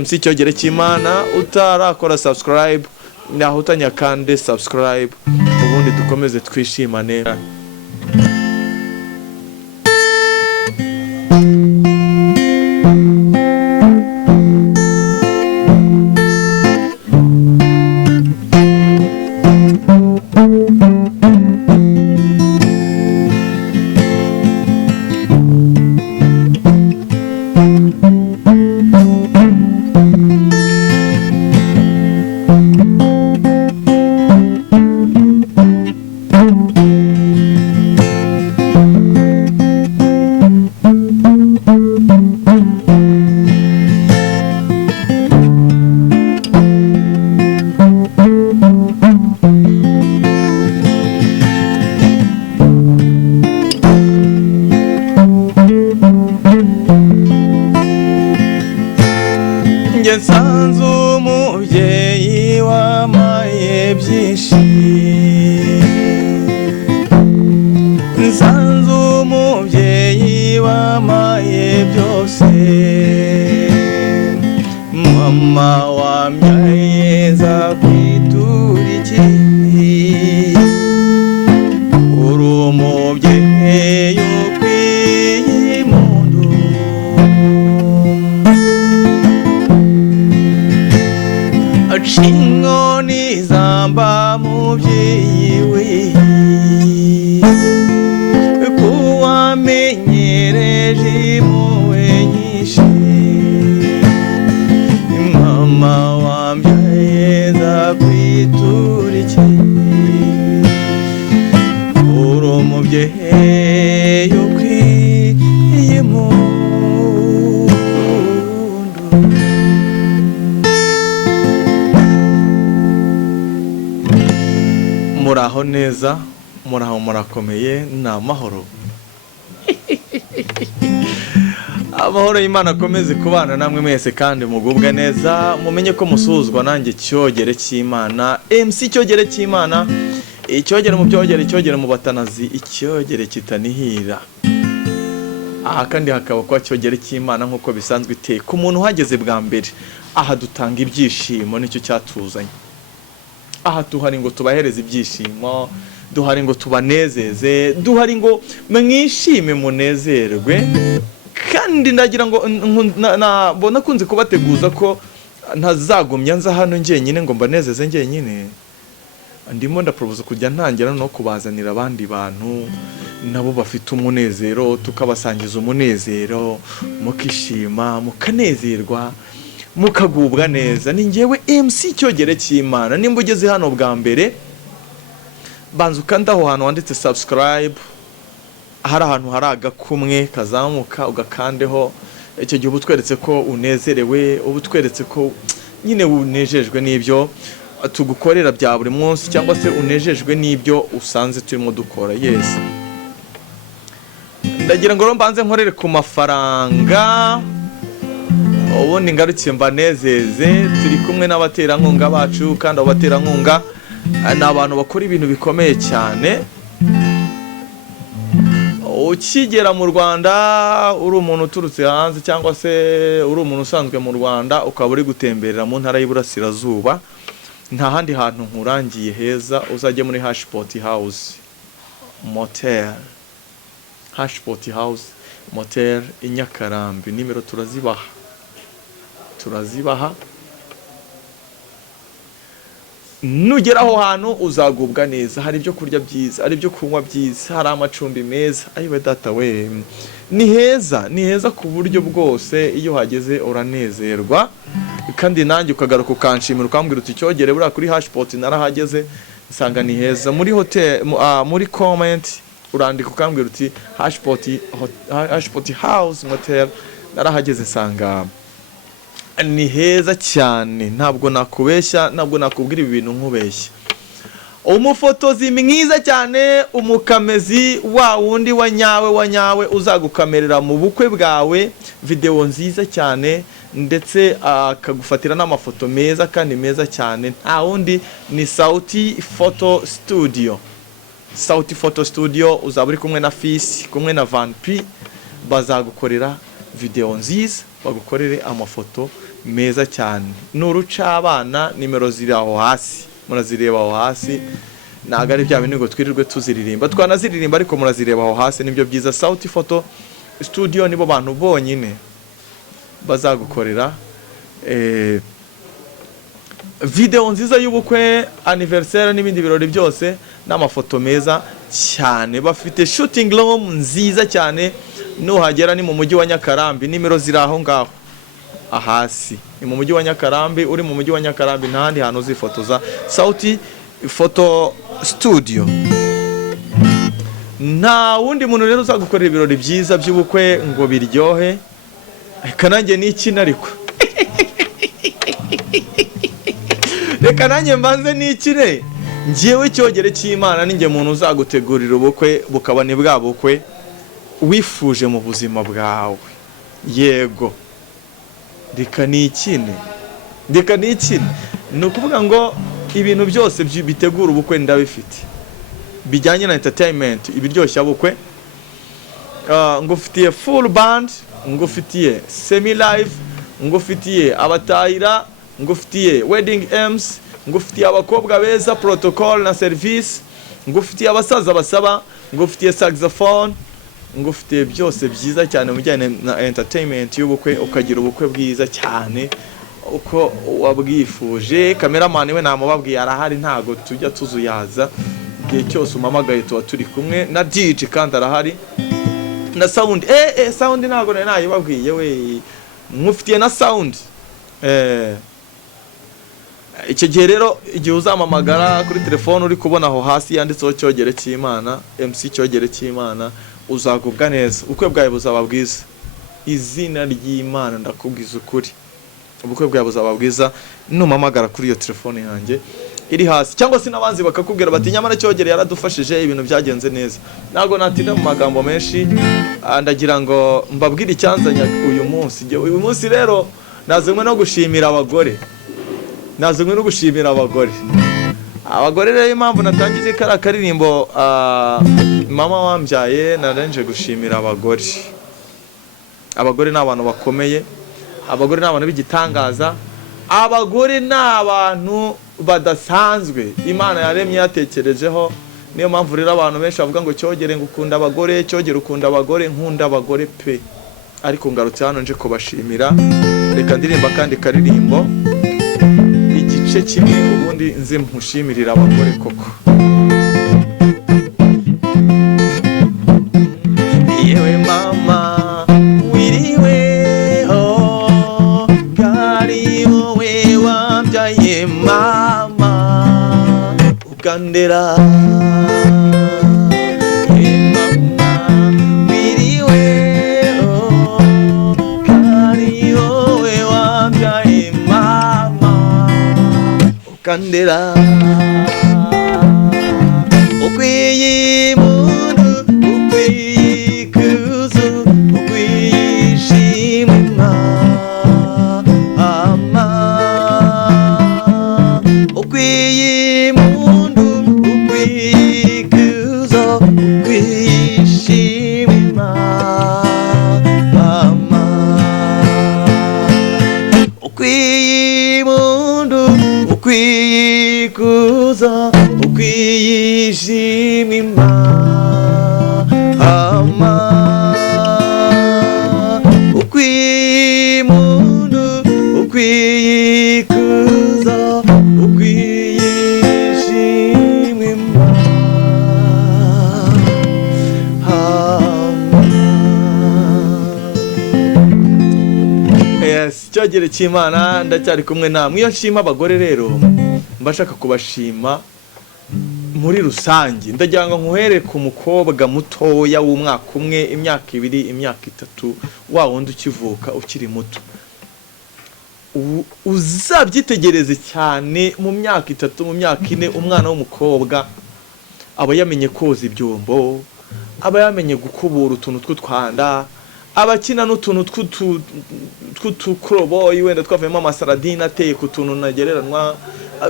MC Cyogere cy'Imana. Utarakora subscribe naho utanyakande subscribe, ubundi dukomeze twishimane. Nsanze umubyeyi wamaye byinshi, nsanze umubyeyi wamaye byose, mama wambyaye nzakwitura iki, uri umubyeyi ukwiye impundu. Inkoni zamba mubyeyi we, kuwamenyereje impuhwe nyinshi, mama wambyaye nzakwitura iki, uri umubyeyi ukwiye impundu. Muraho neza, muraho murakomeye, ni amahoro. Amahoro y'Imana akomeze kubana namwe mwese kandi mugubwe neza. Mumenye ko musuzwa nanjye Cyogere cy'Imana, MC Cyogere cy'Imana. Icyogere mu byogere, icyogere mu batanazi, icyogere kitanihira. Aha kandi hakaba kwa Cyogere cy'Imana nk'uko bisanzwe iteye ku muntu uhageze bwa mbere. Aha dutanga ibyishimo, nicyo cyatuzanye. Aha duhari ngo tubahereze ibyishimo, duhari ngo tubanezeze, duhari ngo mwishime munezerwe. Kandi ndagira ngo nabona kunze kubateguza ko ntazagumya nza hano njyenyine ngo mbanezeze njyenyine. Ndimo ndapropose kujya ntangira no kubazanira abandi bantu nabo bafite umunezero, tukabasangiza umunezero, mukishima, mukanezerwa, mukagubwa neza. Ni ngewe MC Cyogere cy'Imana. Nimba ugeze hano bwa mbere, banza ukandaho hano wanditse subscribe, hari ahantu hari agakumwe kazamuka ugakandeho. Icyo gihe ubutweretse ko unezerewe, ubutweretse ko nyine unejejwe n'ibyo tugukorera bya buri munsi, cyangwa se unejejwe n'ibyo usanze turimo dukora. Yes, ndagira ngo mbanze nkorere ku mafaranga, ubundi ngarukiye mbanezeze. Turi kumwe n'abaterankunga bacu, kandi abo baterankunga ni abantu bakora ibintu bikomeye cyane. Ukigera mu Rwanda uri umuntu uturutse hanze, cyangwa se uri umuntu usanzwe mu Rwanda ukaba uri gutemberera mu ntara y'Iburasirazuba, nta handi hantu nkurangiye heza uzajye muri Hashpot House Motel. Hashpot House Motel i Nyakarambi. Nimero turazibaha. Nugera aho hantu uzagubwa neza. Hari ibyo kurya byiza, hari ibyo kunywa byiza, hari amacumbi meza. Ayiwe data we, ni heza ku buryo bwose. Iyo hageze uranezerwa, kandi nanjye ukagaruka ukanshimira ukambwira uti Cyogere buriya kuri Hashpot narahageze nsanga ni heza. Muri hotel, muri comment urandika ukambwira uti Hashpot House Motel narahageze nsanga ni heza cyane. Ntabwo nakubeshya, ntabwo nakubwira ibi bintu nkubeshya. Umufotozi mwiza cyane, umukamezi wa wundi wanyawe uzagukamerera mu bukwe bwawe video nziza cyane, ndetse akagufatira n'amafoto meza kandi meza cyane. Nta wundi ni Sauti Photo Studio. Sauti Photo Studio uzaba uri kumwe na Fisi, kumwe na Van P, bazagukorera video nziza, bagukorere amafoto meza cyane. Nuruca abana nimero ziri aho hasi, murazireba aho hasi, ntago ari bya bintu ngo twirirwe tuziririmba, twanaziririmba ariko murazireba aho hasi, nibyo byiza. Sauti Photo Studio nibo bantu bonyine bazagukorera video nziza y'ubukwe, anniversaire n'ibindi birori byose, n'amafoto meza cyane. Bafite shooting room nziza cyane, nuhagera ni mu mujyi wa Nyakarambi, nimero ziri aho ngaho ahasi, ni mu mujyi wa Nyakarambi. Uri mu mujyi wa Nyakarambi ntahandi hantu uzifotoza. Sauti Photo Studio, nta wundi muntu rero uzagukorera ibirori byiza by'ubukwe ngo biryohe. Kanange ni iki nariko reka nanjye mbanze n'ikire, njyewe Cyogere cy'Imana ninjye muntu uzagutegurira ubukwe bukaba ni bwa bukwe wifuje mu buzima bwawe. Yego, reka n'ikine ni ukuvuga ngo ibintu byose bitegura ubukwe ndabifite bijyanye na entertainment, ibiryoshya bukwe. Ngufitiye full band, ngufitiye semi live, ngufitiye abatahira, ngufitiye wedding M's, ngufitiye abakobwa beza, protocol na service, ngufitiye abasaza basaba, ngufitiye saxophone, ngufitiye byose byiza cyane mujyane na entertainment y'ubukwe, ukagira ubukwe bwiza cyane uko wabwifuje. Cameraman we namubabwiye arahari, ntago tujya tuzuyaza, igihe cyose umamagaye tuba turi kumwe na DJ kandi arahari, na sound sound ntago nayibabwiye we, nkufitiye na sound. Icyo gihe rero igihe uzamamagara kuri telefone uri kubona aho hasi yanditseho Cyogere cy'Imana, MC Cyogere cy'Imana, uzagubwa neza, ubukwe bwawe buzaba bwiza. Izina ry'Imana ndakubwiza ukuri, ubukwe bwawe buzaba bwiza numamagara kuri iyo telefone yanjye iri hasi, cyangwa se n'abanzi bakakubwira bati nyamara Cyogere yaradufashije, ibintu byagenze neza. Ntago natinda mu magambo menshi, ndagira ngo mbabwire icyanzanya uyu munsi. Uyu munsi rero nazanywe no gushimira abagore, abagore rero impamvu natangije kara karirimbo mama wambyaye, narenje gushimira abagore. Abagore ni abantu bakomeye, abagore ni abantu b'igitangaza, abagore ni abantu badasanzwe Imana yaremye yatekerejeho. Niyo mpamvu rero abantu benshi bavuga ngo Cyogere ngukunda abagore, Cyogere ukunda abagore. Nkunda abagore pe, ariko ngarutse hano nje kubashimira. Reka ndirimba kandi karirimbo igice kimwe, ubundi nze mpushyimirira abagore koko. Yewe mama wiriwe ho, kari wowe wambyaye mama ukandera. Kandera ukwiye muntu, ukwiye kuzo, ukwiye shimwa ama, ukwiye muntu, ukwiye kuzo, ukwiye shimwa ama, ukwiye muntu, ukwiye kuza, ukwiye ishimwa ama, ukwiye muntu, ukwiye kuza, ukwiye ishimwa ama. Yes, Cyogere cy'Imana ndacyari kumwe namwe. Iyo nshima abagore rero mbashaka kubashima muri rusange. Ndagira ngo nkuhere ku mukobwa mutoya w'umwaka umwe, imyaka 2, imyaka 3, wa wundi ukivuka ukiri muto. Uzabyitegereze cyane mu myaka 3, mu myaka 4, umwana w'umukobwa aba yamenye koza ibyombo, aba yamenye gukubura utuntu tw'utwanda, abakina n'utuntu tw'utukroboyi wenda twavuyemo amasaradine ateye ku tuntu nagereranwa.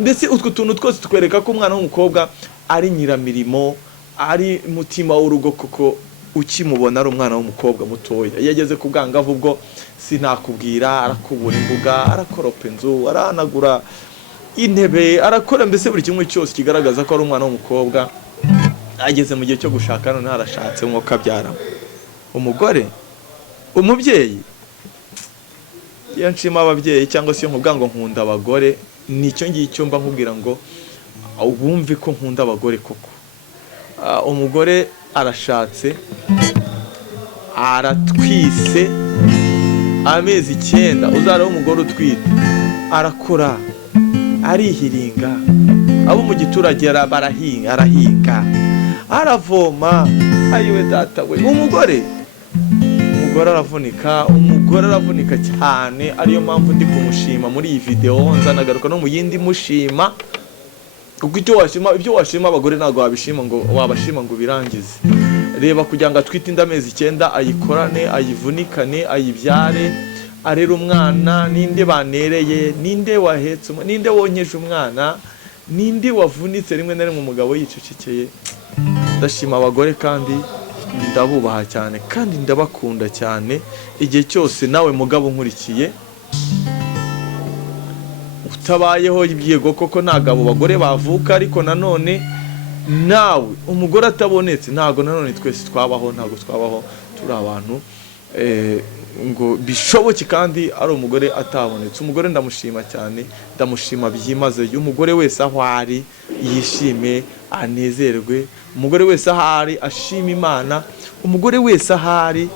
Mbese utwo tuntu twose twereka ko umwana w'umukobwa ari nyiramirimo, ari mutima w'urugo koko ukimubona ari umwana w'umukobwa mutoya. Yageze ku bwangavu ubwo sinakubwira, arakubura imbuga, arakoropa inzu, aranagura intebe, arakora mbese buri kimwe cyose kigaragaza ko ari umwana w'umukobwa. Ageze mu gihe cyo gushaka none harashatse umwuka abyara umugore, umubyeyi. Iyo nshima ababyeyi cyangwa se iyo nkubwira ngo nkunda abagore, nicyo ngicyo mba nkubwira ngo wumve ko nkunda abagore koko. Umugore arashatse, aratwise amezi 9. Uzara umugore utwite arakora, arihiringa, abo mu giturage arahinga, aravoma. Ayiwe data we, umugore aravunika cyane. Ariyo mpamvu ndi kumushima muri iyi video, nzanagaruka no mu yindi mushima, kuko ibyo washima abagore ntabwo wabashima ngo birangize. Reba kugira ngo atwite inda amezi 9, ayikorane, ayivunikane, ayibyare, arera umwana. Ninde banereye, ninde wahetse, ninde wonyeje umwana, ninde wavunitse rimwe na rimwe umugabo yicecekeye. Ndashima abagore kandi ndabubaha cyane kandi ndabakunda cyane. Igihe cyose nawe mugabo nkurikiye utabayeho ibyego koko, ntagabo bagore bavuka, ariko nanone nawe umugore atabonetse ntago nanone twese twabaho, ntago twabaho turi abantu ngo bishoboke kandi ari umugore atabonetse. Umugore ndamushima cyane, ndamushima byimaze. Umugore wese aho ari yishime, anezerwe. Umugore wese aho ari ashima Imana. Umugore wese aho ari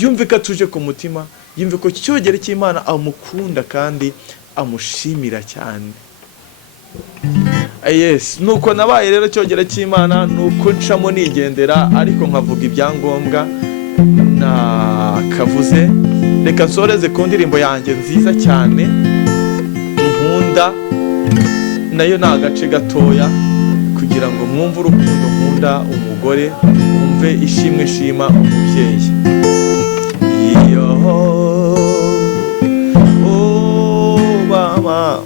yumve ko atuje ku mutima, yumve ko cyogere cy'Imana amukunda kandi amushimira cyane. Yes, nuko nabaye rero cyogere cy'Imana, nuko ncamo nigendera, ariko nkavuga ibyangombwa nakavuze. Reka nsoreze ku ndirimbo yanjye nziza cyane nkunda, nayo ni agace gatoya kugira ngo mwumve urukundo nkunda umugore, mwumve ishimwe shima umubyeyi. Mama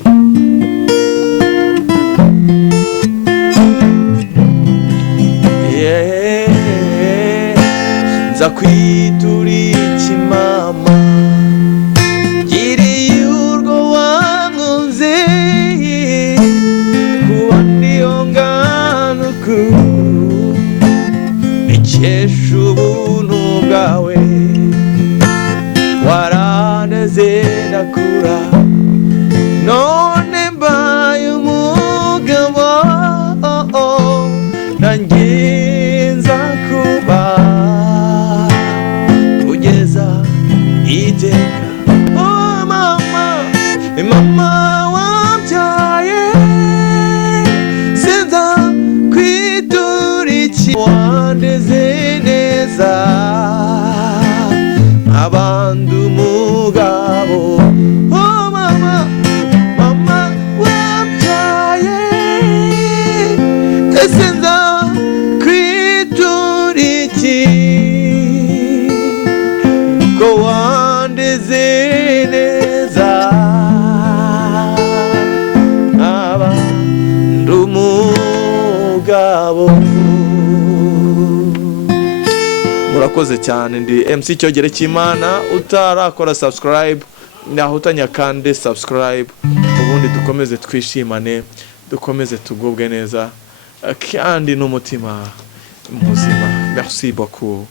nza kwitura iki mama, giriye urwo wankunze, kuba ndiyo ngana uku bikesha ubuntu bwawe. Waraneze ndakura, none mbaye umugabo, nanjye nza kuba kugeza iteka. Oh mama, mama wabyaye, sinza kwitura iki. Wandeze neza abandi umugabo. Oh mama, mama wabyaye, sinza kwitura iki, ko wandeze neza abandi umugabo. Murakoze cyane. Ndi MC Cyogere cy'Imana. Utarakora subscribe naho utanyakande subscribe, ubundi dukomeze twishimane, dukomeze tugubwe neza kandi n'umutima muzima. Merci beaucoup.